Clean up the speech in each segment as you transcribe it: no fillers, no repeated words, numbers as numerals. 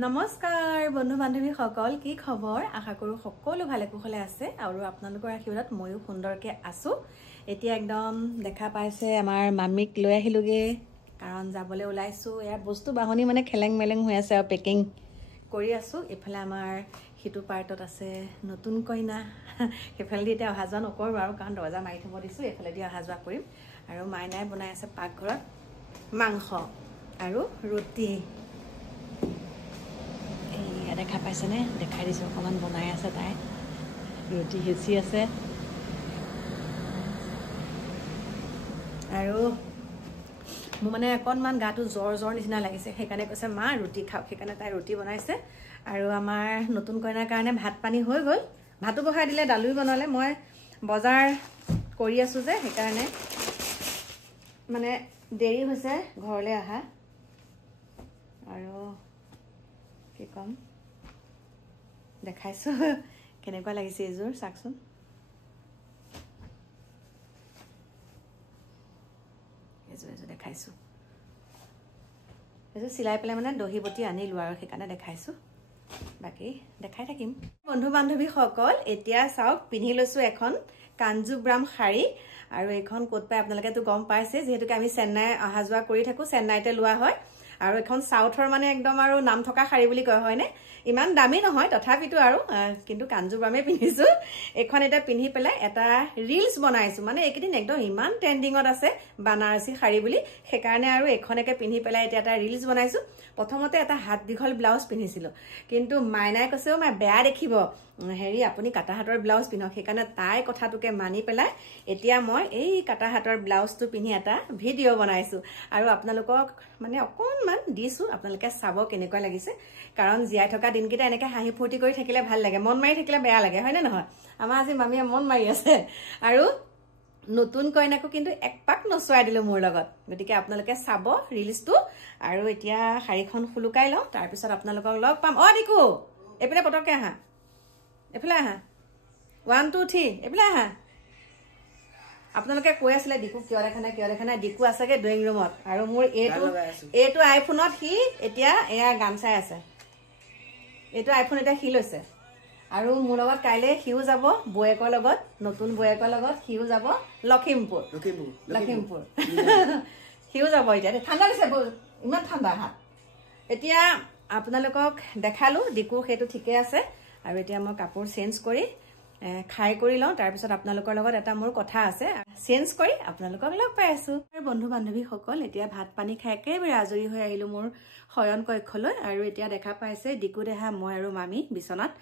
নমস্কাৰ বন্ধু বান্ধৱী সকল কি খবৰ আশা কৰো সকলো ভালে কুশলে আছে আৰু আপোনালোকৰ আশীৰ্বাদত ময়ো সুন্দৰকে আছো এতিয়া একদম দেখা পাইছে আমাৰ মামিক লৈ আহিলোগে কাৰণ যাবলৈ ওলাইছো ইয়াৰ বস্তু বাহনি মানে খেলেং মেলেং হৈ আছে আৰু পেকিং কৰি আছো এফালে আমাৰ হিটু পাৰ্টত আছে নতুন কইনা এফালে দি অহা যোৱা নকৰো আৰু কাৰণ দৰ্জা মাৰি থব দিছো এফালে দি অহা যোৱা কৰিম আৰু মাইনাই বনাই আছে পাকঘৰত মাংস আৰু ৰুটি দেখা পাইছে নে দেখাই দিছো অকমান বনাই আছে তাই ৰুটি হেচি আছে আৰু মোৰ মানে অকনমান গাটো জ্বৰ নিচিনা লাগিছে সেইকাৰণে কৈছে মা ৰুটি খাওক সেইকাৰণে তাই ৰুটি বনাইছে আৰু আমাৰ নতুন কইনাৰ কাৰণে ভাত পানী হৈ গ'ল ভাতো বহাই দিলে দালুই বনালে মই বজাৰ কৰি আছো যে সেইকাৰণে মানে দেৰি হৈছে ঘৰলৈ আহা আৰু কি কম দেখাইছো কেনেকুৱা লাগিছে এজোৰ চাকচোন এজোৰ দেখাইছো এজোৰ চিলাই পেলাই মানে দহি বটি আনিলো আৰু সেইকাৰণে দেখাইছো বাকি দেখাই থাকিম বন্ধু বান্ধৱী সকল এতিয়া চাওক পিন্ধি লৈছো এখন কাঞ্জুব্ৰাম শাড়ী আৰু এখন কোট পাই আপোনালোকে তো গম পাইছে যেহেতুকে আমি চেন্নাই অহা যোৱা কৰি থাকো চেন্নাইতে লোৱা হয় আৰু এখন সাউথৰ মানে একদম আৰু নাম থকা শাড়ী বুলি কয় হয়নে ইমান দামী নহয় তথাপিতো আৰু কিন্তু কাঞ্জুব্ৰামে পিন্ধিছো এখন এটা পিন্ধি পেলাই এটা ৰিলস বনাইছো মানে এইকেদিন একদম ইমান ট্ৰেন্ডিংত আছে বানাৰসী শাড়ী বুলি সেইকাৰণে আৰু এখনকে পিন্ধি পেলাই এটা ৰিলস বনাইছো প্ৰথমতে এটা হাত দীঘল ব্লাউজ পিন্ধিছিলো কিন্তু মাইনাই কৈছেও মই বেয়া দেখিব হেৰি আপুনি কাটা হাতৰ ব্লাউজ পিন্ধক সেইকাৰণে তাই কথাটোকে মানি পেলাই এতিয়া মই এই কাটা হাতৰ ব্লাউজটো পিন্ধি এটা ভিডিঅ' বনাইছো আৰু আপোনালোকক মানে অকনমান দিছো আপোনালোকে চাব কেনেকুৱা লাগিছে কাৰণ জিয়াই থকা দিনকেইটা এনেকে হাঁহি ফূৰ্তি কৰি থাকিলে ভাল লাগে মন মাৰি থাকিলে বেয়া লাগে হয় নে নহয় আমাৰ আজি মামিয়ে মন মাৰি আছে আৰু নতুন কইনাকো কিন্তু এক পাক নচুৱাই দিলো মোৰ লগত গতিকে আপোনালোকে চাব ৰিলছটো আৰু এতিয়া শাড়ীখন খুলুকাই লওঁ তাৰ পিছত আপোনালোকক লগ পাম অ দিকু এপিনে পটকে আহা এফালে আহা 1 2 3 এফালে আহা আপোনালোকে কৈ আছিলে দিকু কিয় দেখা নাই দিকু আছেগে ড্ৰয়িং ৰুমত আৰু মোৰ এইটো আইফোনত সি এতিয়া এয়া গান চাই আছে এইটো আইফোন এটা সি লৈছে আৰু মোৰ লগত কাইলে হিউ যাব বয়েকৰ লগত নতুন বয়েকৰ লগত হিউ যাব লখিমপুৰ হিউ যাব এতিয়া ঠাণ্ডা দিছে ইমান ঠাণ্ডা হাত এতিয়া আপোনালোকক দেখালো দিকু সেইটো ঠিকে আছে আৰু এতিয়া মই কাপোৰ চেঞ্জ কৰি খাই কৰি লওঁ তাৰ পিছত আপোনালোকৰ লগত এটা মোৰ কথা আছে চেঞ্জ কৰি আপোনালোকক লগ পাই আছো বন্ধু বান্ধৱী সকল এতিয়া ভাত পানী খাই একেবাৰে আজৰি হৈ আহিলো মোৰ শয়ন কক্ষলৈ আৰু এতিয়া দেখা পাইছে দিকু দেহা মই আৰু মামি বিছনাত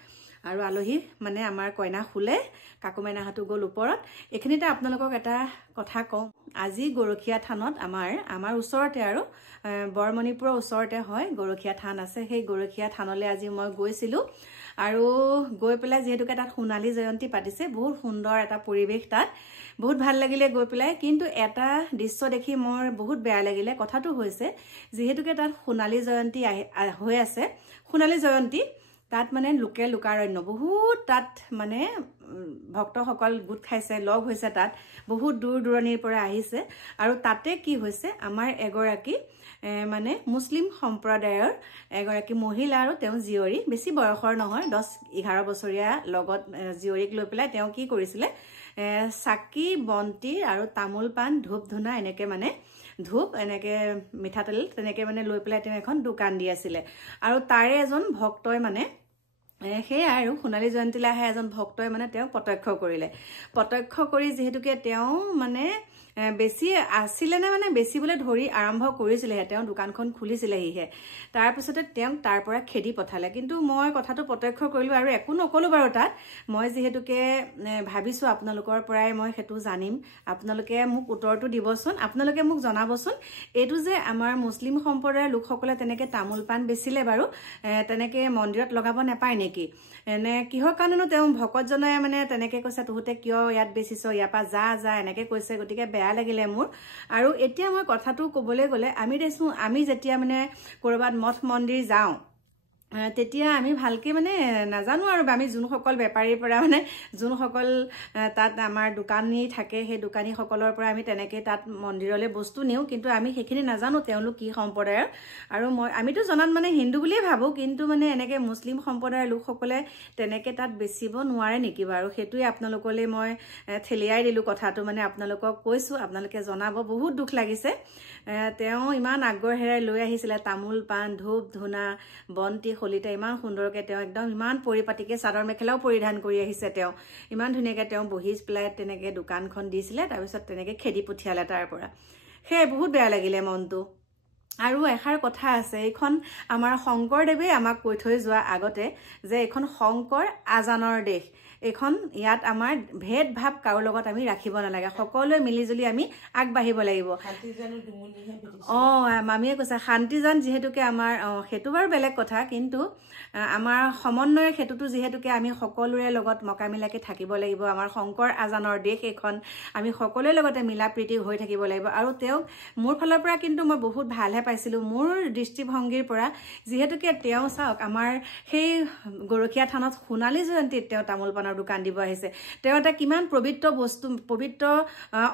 আৰু আলহী মানে আমাৰ কইনা খুলে কাকুমাইনা হাতু গল ওপৰত এখিনিতে আপোনালোকক এটা কথা কওঁ আজি গৰখীয়া থানত আমাৰ ওচৰতে আৰু বৰমণিপুৰৰ ওচৰতে হয় গৰখীয়া থান আছে সেই গৰখীয়া থানলৈ আজি মই গৈছিলো আৰু গৈ পেলাই যেহেতুকে তাত সোণালী জয়ন্তী পাতিছে বহুত সুন্দৰ এটা পৰিৱেশ তাত বহুত ভাল লাগিলে গৈ পেলাই কিন্তু এটা দৃশ্য দেখি মোৰ বহুত বেয়া লাগিলে কথাটো হৈছে যেহেতুকে তাত সোণালী জয়ন্তী হৈ আছে সোণালী জয়ন্তী তাত মানে লোকাৰণ্য বহুত তাত মানে ভক্তসকল গোট খাইছে লগ হৈছে তাত বহুত দূৰ দূৰণিৰ পৰা আহিছে আৰু তাতে কি হৈছে আমাৰ এগৰাকী মানে মুছলিম সম্প্ৰদায়ৰ এগৰাকী মহিলা আৰু তেওঁ জীয়ৰী বেছি বয়সৰ নহয় 10-11 বছৰীয়া লগত জীয়ৰীক লৈ পেলাই তেওঁ কি কৰিছিলে চাকি বন্তি আৰু তামোল পাণ ধূপ ধুনা এনেকে মানে ধূপ এনেকে মিঠাতেল তেনেকে মানে লৈ পেলাই তেওঁ এখন দোকান দি আছিলে আৰু তাৰে এজন ভক্তই মানে সেই আৰু সোণালী জয়ন্তীলৈ আহে এজন ভক্তই মানে তেওঁ প্ৰত্যক্ষ কৰি যেহেতুকে তেওঁ মানে বেছি আছিলে না মানে বেছিবলৈ ধৰি আৰম্ভ কৰিছিলেহে তেওঁ দোকানখন খুলিছিলেহিহে তাৰপিছতে তেওঁক তাৰ পৰা খেদি পঠালে কিন্তু মই কথাটো প্ৰত্যক্ষ কৰিলো আৰু একো নকলো বাৰু তাত মই যেহেতুকে ভাবিছো আপোনালোকৰ পৰাই মই হেতু জানিম আপোনালোকে মোক উত্তৰটো দিবচোন আপোনালোকে মোক জনাবচোন এটো যে আমাৰ মুছলিম সম্প্ৰদায়ৰ লোকসকলে তেনেকে তামোল পাণ বেচিলে বাৰু তেনেকে মন্দিৰত লগাব নাপায় নেকি এনে কিহৰ কাৰণেনো তেওঁ ভকতজনে মানে তেনেকে কৈছে তুহতে কিয় ইয়াত বেচিছ ইয়াপা যা এনেকে কৈছে গতিকে বেয়া লাগিলে মোৰ আৰু এতিয়া মই কথাটো ক'বলৈ গ'লে আমি যেতিয়া মানে কৰবাত মঠ মন্দিৰ যাওঁ তেতিয়া আমি ভালকে মানে নাজানো আৰু আমি যোনসকল বেপাৰীৰ পৰা মানে যোনসকল তাত আমাৰ দোকানী থাকে সেই দোকানীসকলৰ পৰা আমি তেনেকে তাত মন্দিৰলৈ বস্তু নিওঁ কিন্তু আমি সেইখিনি নাজানো তেওঁলোক কি সম্প্ৰদায়ৰ আৰু আমিতো জনাত মানে হিন্দু বুলিয়ে ভাবো কিন্তু মানে এনেকে মুছলিম সম্প্ৰদায়ৰ লোকসকলে তেনেকে তাত বেচিব নোৱাৰে নেকি বাৰু সেইটোৱে আপোনালোকলৈ মই ঠেলিয়াই দিলো কথাটো মানে আপোনালোকক কৈছো আপোনালোকে জনাব বহুত দুখ লাগিছে তেওঁ ইমান আগ্ৰহেৰে লৈ আহিছিলে তামোল পাণ ধূপ ধূনা বন্তি খলিতা ইমান সুন্দৰকে তেওঁ একদম ইমান পৰিপাটিকে চাদৰ মেখেলাও পৰিধান কৰি আহিছে তেওঁ ইমান ধুনীয়াকে তেওঁ বহি প্লাই তেনেকে দোকানখন দিছিলে তাৰ পিছত তেনেকে খেদি পঠিয়ালে তাৰ পৰা সেই বহুত বেয়া লাগিলে মনটো আৰু এষাৰ কথা আছে এইখন আমাৰ শংকৰদেৱে আমাক কৈ থৈ যোৱা আগতে যে এইখন শংকৰ আজানৰ দেশ এখন ইয়াত আমাৰ ভেদ ভাৱ কাৰো লগত আমি ৰাখিব নালাগে সকলোৱে মিলিজুলি আমি আগবাঢ়িব লাগিব মামীয়ে কৈছে শান্তিজান যিহেতুকে আমাৰ সেইটো বাৰু বেলেগ কথা কিন্তু আমাৰ সমন্বয়ৰ হেতুটো যিহেতুকে আমি সকলোৰে লগত মকামিলাকে থাকিব লাগিব আমাৰ শংকৰ আজানৰ দেশ এখন আমি সকলোৰে লগতে মিলা প্ৰীতি হৈ থাকিব লাগিব আৰু তেওঁক মোৰ ফালৰ পৰা কিন্তু মই বহুত ভালহে পাইছিলো মোৰ দৃষ্টিভংগীৰ পৰা যিহেতুকে তেওঁ চাওক আমাৰ সেই গৰখীয়া থানত সোণালী জয়ন্তীত তেওঁ তামোল পাণৰ দোকান দিব আহিছে তেওঁ এটা কিমান পবিত্ৰ বস্তু পবিত্ৰ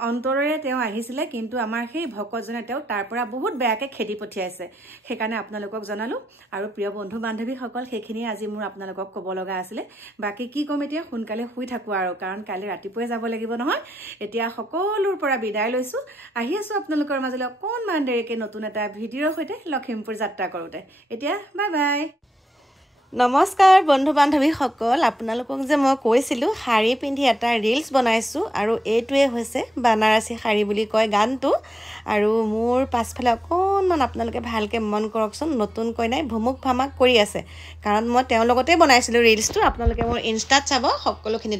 অন্তৰেৰে তেওঁ আহিছিলে কিন্তু আমাৰ সেই ভকতজনে তেওঁ তাৰ পৰা বহুত বেয়াকে খেদি পঠিয়াইছে সেইকাৰণে আপোনালোকক জনালো আৰু প্ৰিয় বন্ধু বান্ধৱীসকল সেইখিনি আজি মোৰ আপোনালোকক ক'ব লগা আছিলে বাকি কি কম এতিয়া সোনকালে শুই থাকো আৰু কাৰণ কালি ৰাতিপুৱাই যাব লাগিব নহয় এতিয়া সকলোৰ পৰা বিদায় লৈছো আহি আছো আপোনালোকৰ মাজলৈ অকণমান দেৰিকে নতুন এটা ভিডিঅ'ৰ সৈতে লখিমপুৰ যাত্ৰা কৰোতে এতিয়া বাই বাই নমস্কাৰ বন্ধু বান্ধৱীসকল আপোনালোকক যে মই কৈছিলোঁ শাৰী পিন্ধি এটা ৰিলছ বনাইছোঁ আৰু এইটোৱে হৈছে বানাৰসী শাৰী বুলি কয় গানটো আৰু মোৰ পাছফালে অকণমান আপোনালোকে ভালকৈ মন কৰকচোন নতুন কইনাই ভুমুক ভামাক কৰি আছে কাৰণ মই তেওঁৰ লগতে বনাইছিলোঁ ৰিলছটো আপোনালোকে মোৰ ইনষ্টাত চাব সকলোখিনি